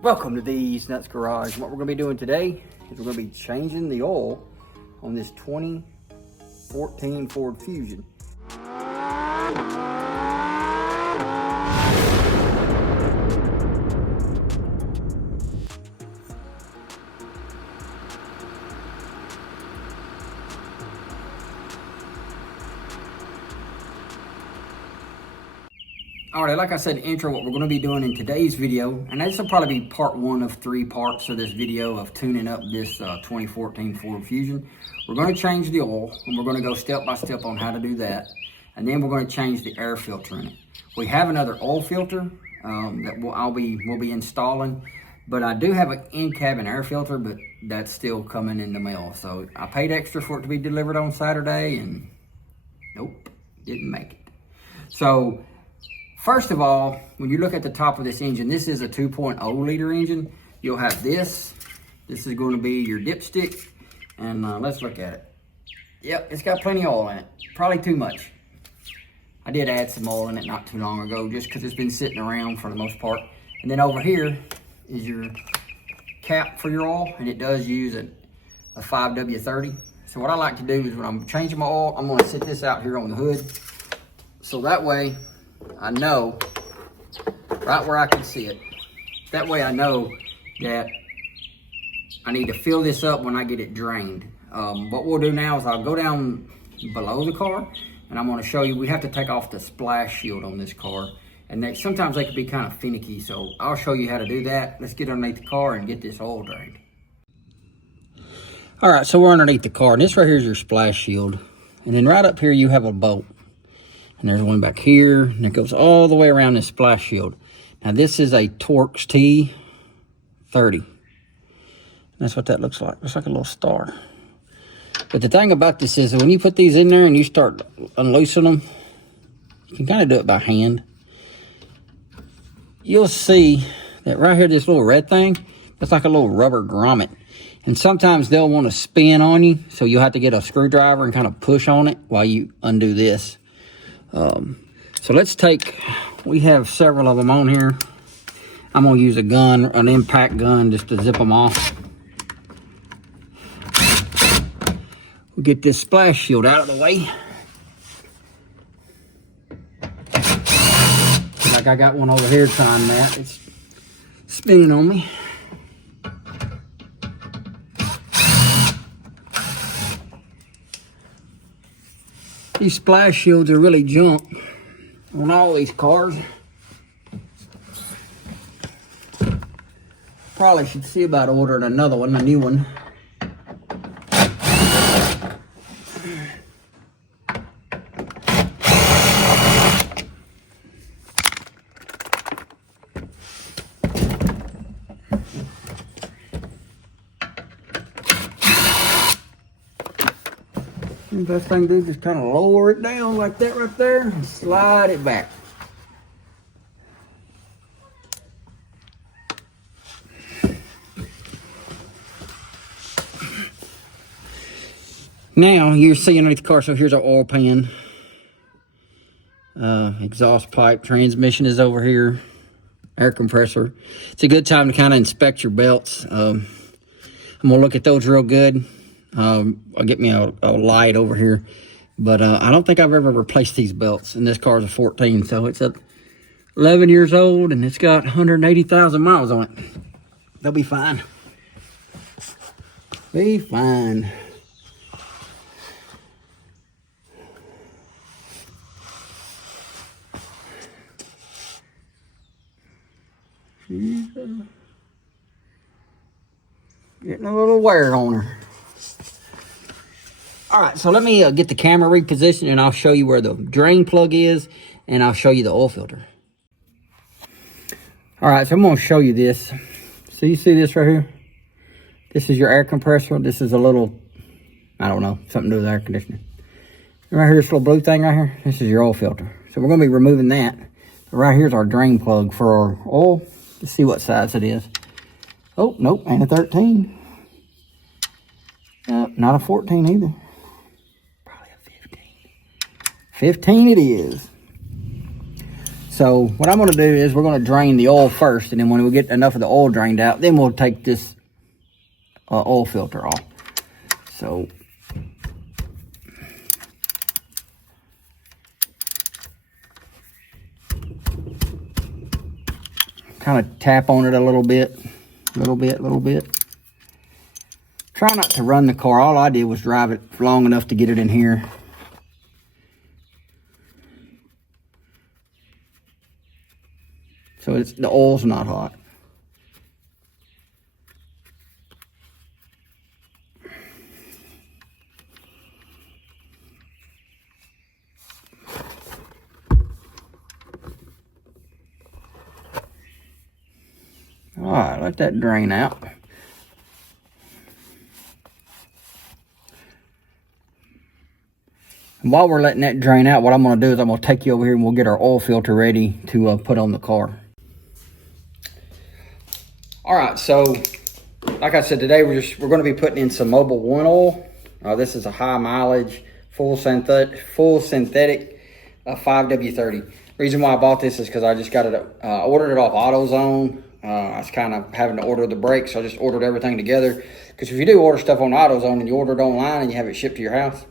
Welcome to Theznutzgarage. What we're going to be doing today is we're going to be changing the oil on this 2014 Ford Fusion. Alright, like I said in the intro, what we're going to be doing in today's video, and this will probably be part one of 3 parts of this video of tuning up this 2014 Ford Fusion. We're going to change the oil, and we're going to go step by step on how to do that. And then we're going to change the air filter in it. We have another oil filter that we'll be installing, but I do have an in-cabin air filter, but that's still coming in the mail. So I paid extra for it to be delivered on Saturday, and nope, didn't make it. So first of all, when you look at the top of this engine, this is a 2.0 liter engine. You'll have this. This is going to be your dipstick. And let's look at it. Yep, it's got plenty of oil in it. Probably too much. I did add some oil in it not too long ago just because it's been sitting around for the most part. And then over here is your cap for your oil. And it does use a 5W30. So what I like to do is when I'm changing my oil, I'm going to sit this out here on the hood. So that way I know right where I can see it. That way I know that I need to fill this up when I get it drained. What we'll do now is I'll go down below the car and I'm going to show you, we have to take off the splash shield on this car. And sometimes they can be kind of finicky, so I'll show you how to do that. Let's get underneath the car and get this oil drained. All right, so we're underneath the car, and this right here is your splash shield. And then right up here you have a bolt. And there's one back here, and it goes all the way around this splash shield. Now this is a Torx T30. That's what that looks like. Looks like a little star. But the thing about this is when you put these in there and you start unloosening them, you can kind of do it by hand. You'll see that right here, this little red thing, that's like a little rubber grommet. And sometimes they'll want to spin on you, so you'll have to get a screwdriver and kind of push on it while you undo this. So let's take, we have several of them on here. I'm going to use a gun, an impact gun, just to zip them off. We'll get this splash shield out of the way. Like I got one over here trying that. It's spinning on me. These splash shields are really junk on all these cars. Probably should see about ordering another one, a new one. The best thing to do is just kind of lower it down like that right there and slide it back. Now you're seeing underneath the car, so here's our oil pan. Exhaust pipe, transmission is over here, air compressor. It's a good time to kind of inspect your belts. I'm gonna look at those real good. I'll get me a light over here, but I don't think I've ever replaced these belts, and this car is a 14, so it's 11 years old and it's got 180,000 miles on it. They'll be fine. Be fine. She's getting a little wear on her. All right, so let me get the camera repositioned and I'll show you where the drain plug is and I'll show you the oil filter. All right, so I'm gonna show you this. So you see this right here? This is your air compressor. This is a little, I don't know, something to do with air conditioning. Right here, this little blue thing right here, this is your oil filter. So we're gonna be removing that. But right here's our drain plug for our oil. Let's see what size it is. Oh, nope, ain't a 13. Not a 14 either. 15 it is. So what I'm going to do is we're going to drain the oil first, and then when we get enough of the oil drained out, then we'll take this oil filter off. So kind of tap on it a little bit. Try not to run the car. All I did was drive it long enough to get it in here. So the oil's not hot. All right, let that drain out. And while we're letting that drain out, what I'm going to do is I'm going to take you over here and we'll get our oil filter ready to put on the car. All right, so like I said, today we're going to be putting in some Mobil 1 oil. This is a high mileage, full synthetic 5W30. Reason why I bought this is because I just got it, ordered it off AutoZone. I was kind of having to order the brakes, so I just ordered everything together. Because if you do order stuff on AutoZone and you order it online and you have it shipped to your house,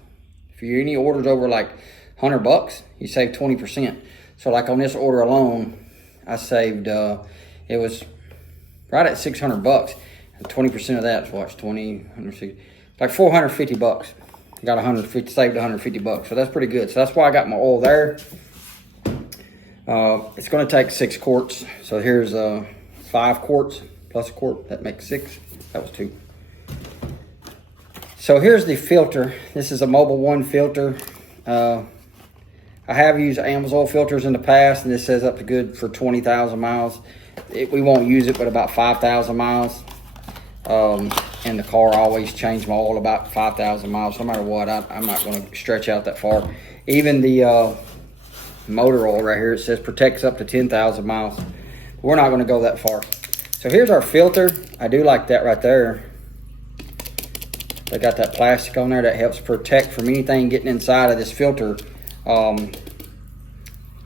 if you any orders over like $100, you save 20%. So like on this order alone, I saved, it was right at $600. And 20% of that is what, 20, 160, like $450. Got saved $150. So that's pretty good. So that's why I got my oil there. It's going to take 6 quarts. So here's 5 quarts plus a quart. That makes 6. That was 2. So here's the filter. This is a Mobil 1 filter. I have used Amazon filters in the past, and this says up to good for 20,000 miles. We won't use it but about 5,000 miles. And the car always changed my oil about 5,000 miles. No matter what, I'm not going to stretch out that far. Even the motor oil right here, it says protects up to 10,000 miles. We're not going to go that far. So here's our filter. I do like that right there. They got that plastic on there that helps protect from anything getting inside of this filter.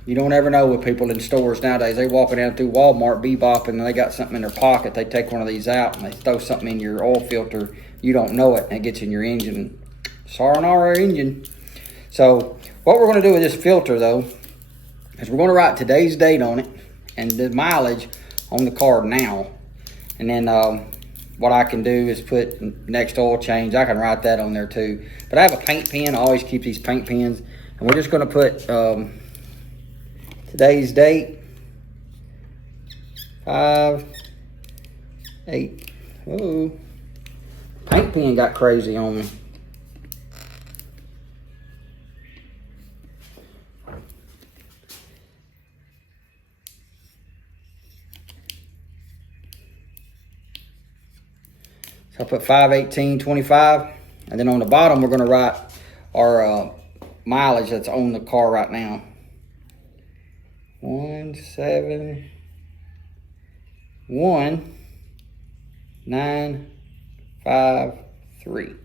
You don't ever know with people in stores nowadays. They walking down through Walmart, bebopping, and they got something in their pocket. They take one of these out and they throw something in your oil filter. You don't know it, and it gets in your engine. Sayonara engine. So what we're going to do with this filter, though, is we're going to write today's date on it and the mileage on the car now. And then what I can do is put next oil change. I can write that on there too. But I have a paint pen. I always keep these paint pens. And we're just going to put today's date, 5/8. Oh, paint pen got crazy on me. So I put 5/18/25, and then on the bottom we're going to write our mileage that's on the car right now. 171,953.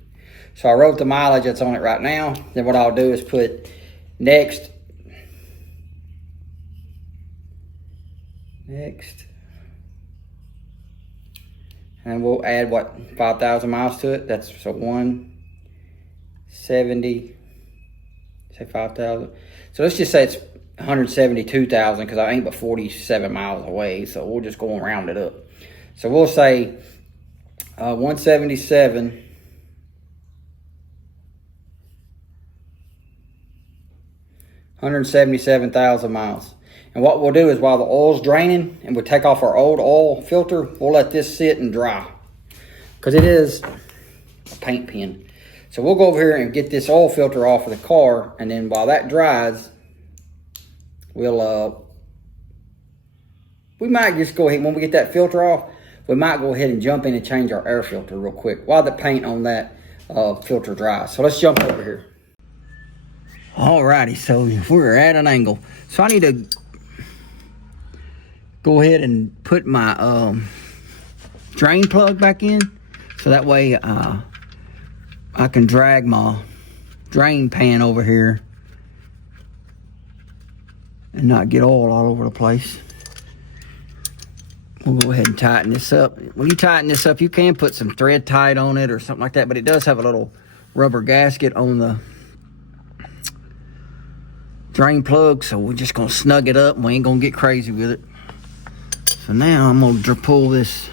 So I wrote the mileage that's on it right now. Then what I'll do is put next, and we'll add what, 5,000 miles to it. That's so 170. Say 5,000. So let's just say it's 172,000 because I ain't but 47 miles away. So we'll just go and round it up. So we'll say 177. 177,000 miles. And what we'll do is while the oil's draining and we take off our old oil filter, we'll let this sit and dry because it is a paint pen. So we'll go over here and get this oil filter off of the car, and then while that dries, we'll we might just go ahead, when we get that filter off, we might go ahead and jump in and change our air filter real quick while the paint on that filter dries. So let's jump over here. Alrighty, so we're at an angle. So I need to go ahead and put my drain plug back in, so that way I can drag my drain pan over here and not get oil all over the place. We'll go ahead and tighten this up. When you tighten this up, you can put some thread tight on it or something like that, but it does have a little rubber gasket on the drain plug, so we're just gonna snug it up and we ain't gonna get crazy with it. So now I'm gonna pull this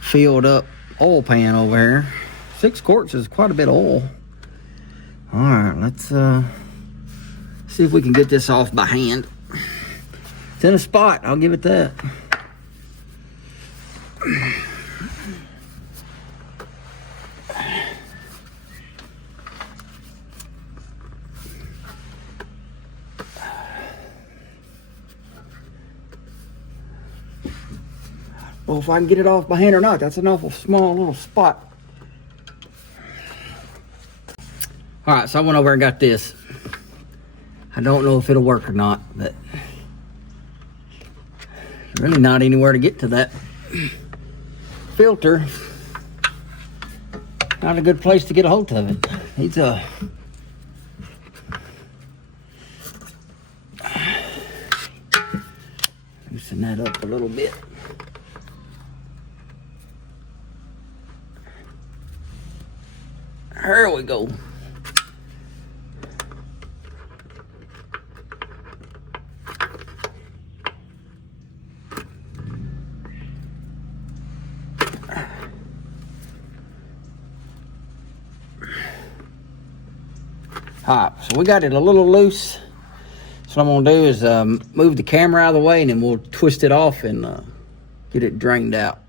filled up oil pan over here. 6 quarts is quite a bit of oil. All right, let's see if we can get this off by hand. It's in a spot, I'll give it that. Well, if I can get it off by hand or not, that's an awful small little spot. All right, so I went over and got this. I don't know if it'll work or not, but really not anywhere to get to that filter. Not a good place to get a hold of it. Needs a loosen that up a little bit. There we go. Alright, so we got it a little loose. So what I'm gonna do is move the camera out of the way, and then we'll twist it off and get it drained out.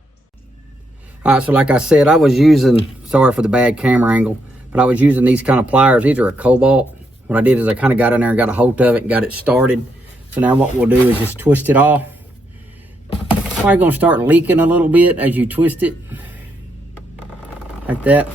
Alright, so like I said, I was using, sorry for the bad camera angle, but I was using these kind of pliers. These are a Cobalt. What I did is I kind of got in there and got a hold of it and got it started. So now what we'll do is just twist it off. Probably gonna start leaking a little bit as you twist it, like that.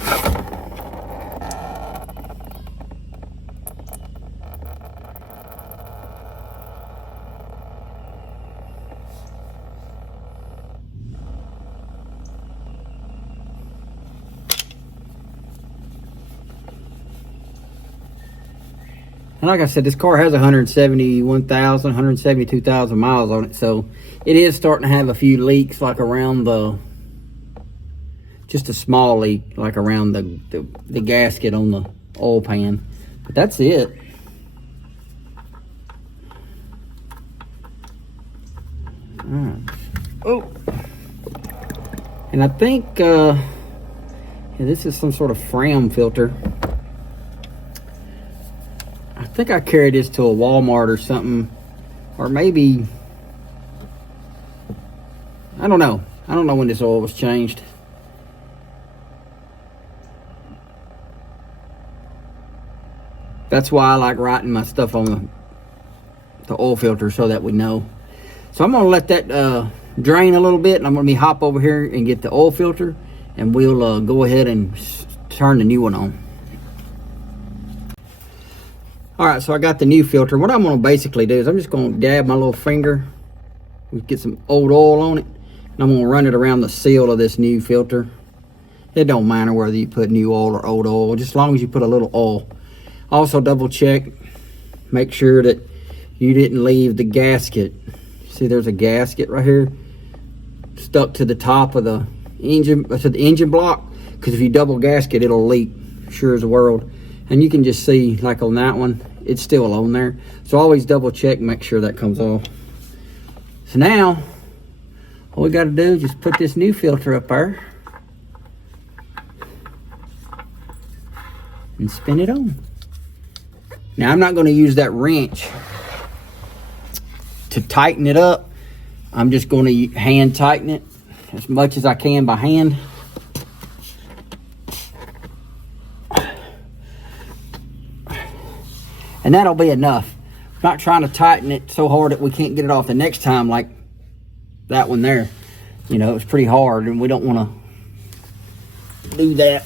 And like I said, this car has 172,000 miles on it, so it is starting to have a few leaks, like around the, just a small leak, like around the gasket on the oil pan. But that's it. Oh, and I think yeah, this is some sort of Fram filter. I think I carried this to a Walmart or something, or maybe, I don't know. I don't know when this oil was changed. That's why I like writing my stuff on the oil filter, so that we know. So I'm gonna let that drain a little bit, and I'm gonna hop over here and get the oil filter, and we'll go ahead and turn the new one on. All right, so I got the new filter. What I'm gonna basically do is I'm just gonna dab my little finger, get some old oil on it, and I'm gonna run it around the seal of this new filter. It don't matter whether you put new oil or old oil, just as long as you put a little oil. Also double check, make sure that you didn't leave the gasket. See, there's a gasket right here stuck to the top of the engine, to the engine block, because if you double gasket, it'll leak, sure as the world. And you can just see, like on that one, it's still on there. So always double check and make sure that comes off. So now, all we got to do is just put this new filter up there and spin it on. Now I'm not going to use that wrench to tighten it up. I'm just going to hand tighten it as much as I can by hand. And that'll be enough. I'm not trying to tighten it so hard that we can't get it off the next time, like that one there. You know, it's pretty hard, and we don't want to do that.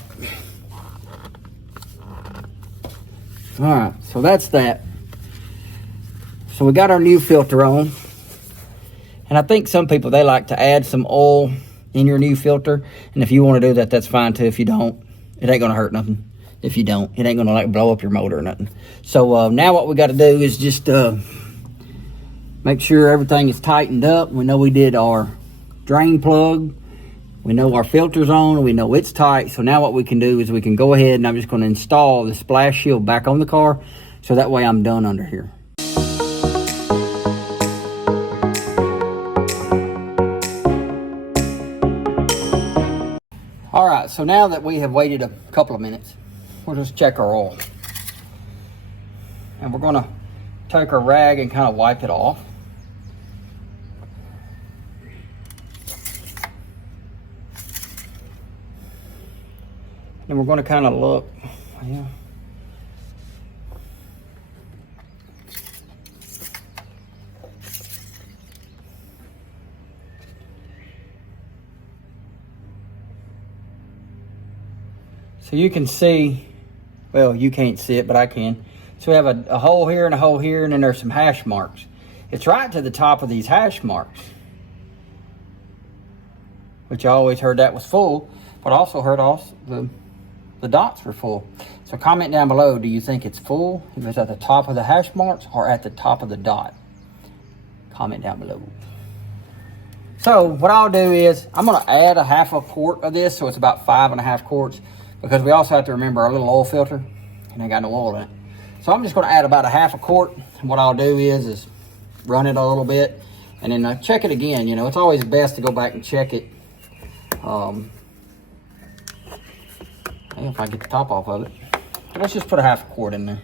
All right, so that's that. So we got our new filter on. And I think some people, they like to add some oil in your new filter. And if you want to do that, that's fine too. If you don't, it ain't going to hurt nothing. If you don't, it ain't going to like blow up your motor or nothing. So now what we got to do is just Make sure everything is tightened up. We know we did our drain plug. We know our filter's on. We know it's tight. So now what we can do is we can go ahead and I'm just going to install the splash shield back on the car. So that way I'm done under here. All right, so now that we have waited a couple of minutes, we'll just check our oil. And we're going to take our rag and kind of wipe it off. And we're going to kind of look. Yeah. So you can see, well, you can't see it, but I can. So we have a hole here and a hole here, and then there's some hash marks. It's right to the top of these hash marks, which I always heard that was full, but I also heard the dots were full. So comment down below, do you think it's full, if it's at the top of the hash marks or at the top of the dot? Comment down below. So what I'll do is, I'm gonna add a half a quart of this, so it's about 5.5 quarts, because we also have to remember our little oil filter, and I got no oil in it. So I'm just gonna add about a half a quart, and what I'll do is run it a little bit, and then check it again. You know, it's always best to go back and check it. If I get the top off of it. But let's just put a half a quart in there.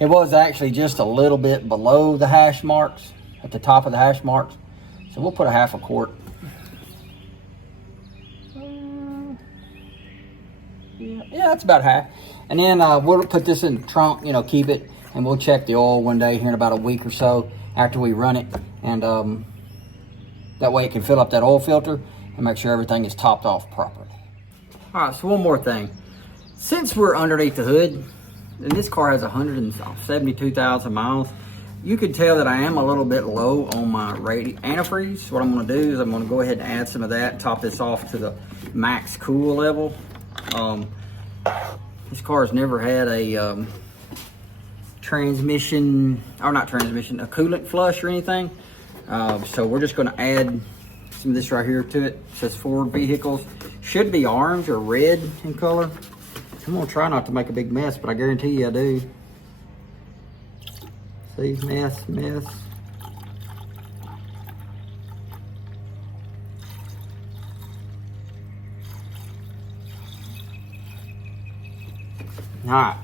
It was actually just a little bit below the hash marks, at the top of the hash marks. So we'll put a half a quart. Yeah, that's about half. And then we'll put this in the trunk, you know, keep it, and we'll check the oil one day here in about a week or so after we run it. And that way it can fill up that oil filter and make sure everything is topped off properly. All right, so one more thing. Since we're underneath the hood, and this car has 172,000 miles, you can tell that I am a little bit low on my antifreeze. What I'm gonna do is I'm gonna go ahead and add some of that, top this off to the max cool level. This car has never had a transmission, or not transmission, a coolant flush or anything. So we're just gonna add some of this right here to it. It says Ford vehicles. Should be orange or red in color. I'm gonna try not to make a big mess, but I guarantee you I do. See, mess. All right.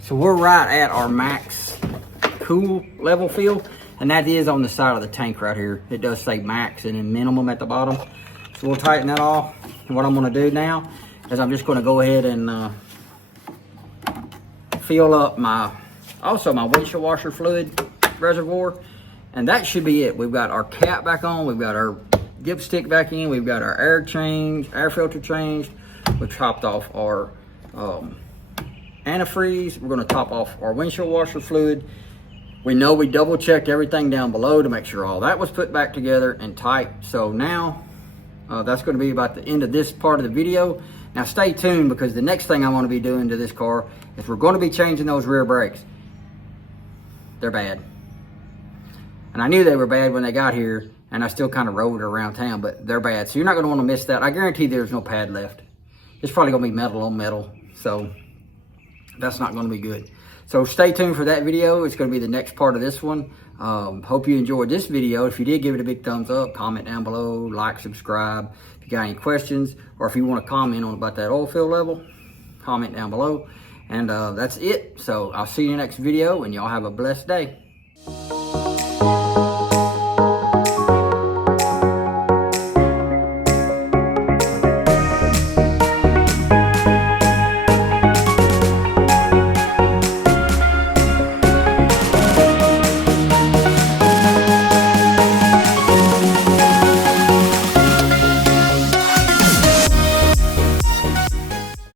So we're right at our max cool level fill, and that is on the side of the tank right here. It does say max and then minimum at the bottom. So we'll tighten that off. And what I'm gonna do now is I'm just gonna go ahead and fill up my windshield washer fluid reservoir, and that should be it. We've got our cap back on, we've got our dipstick back in, we've got our air filter changed, we've topped off our antifreeze, we're gonna top off our windshield washer fluid. We know we double checked everything down below to make sure all that was put back together and tight. So now that's going to be about the end of this part of the video. Now stay tuned, because the next thing I want to be doing to this car is we're going to be changing those rear brakes. They're bad. And I knew they were bad when they got here, and I still kind of rode it around town, but they're bad. So you're not going to want to miss that. I guarantee there's no pad left. It's probably going to be metal on metal. So that's not going to be good. So stay tuned for that video. It's going to be the next part of this one. Hope you enjoyed this video. If you did, give it a big thumbs up, comment down below, like, subscribe. If you got any questions, or if you want to comment on about that oil fill level, comment down below. And that's it. So I'll see you in the next video, and y'all have a blessed day.